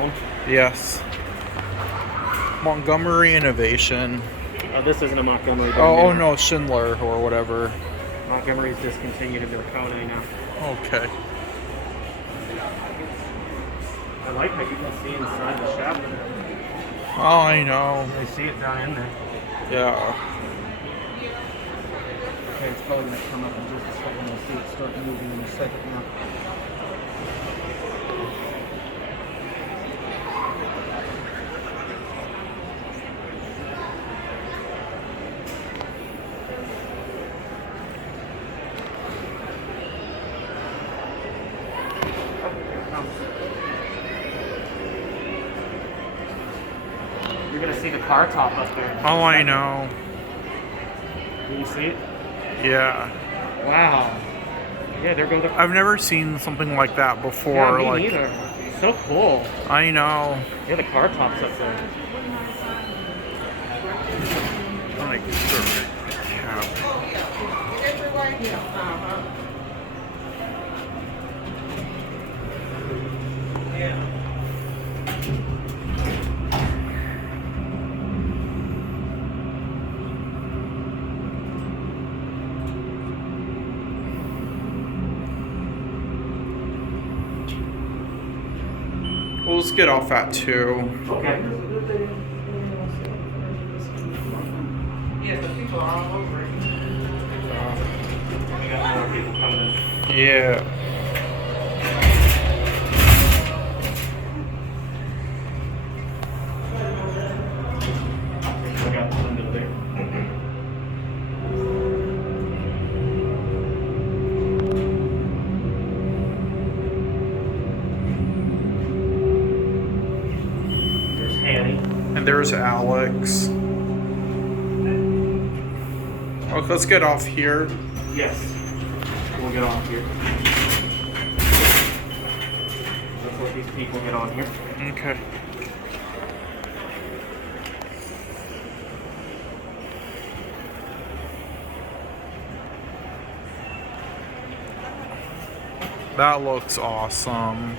one? Yes. Montgomery Innovation. This isn't a Montgomery. Oh no, Schindler or whatever. Montgomery's discontinued in their Kone now. Okay. I like how you can see inside the shaft. Oh, I know. I see it down in there. Yeah. Okay, it's probably going to come up in just a second. We'll see it start moving in a second now. You're going to see the car top up there. Oh, I know. Can you see it? Yeah. Wow. Yeah, there goes the... I've never seen something like that before. Yeah, me like, neither. So cool. I know. Yeah, the car top's up there. Like, yeah. We'll just get off at 2. Okay. Yeah, the people are all over it. We got more people coming in. Yeah. I got the window there. There's Hanny. And there's Alex. Okay, let's get off here. Yes. We'll get on here. Let's let these people get on here. Okay. That looks awesome.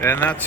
And that's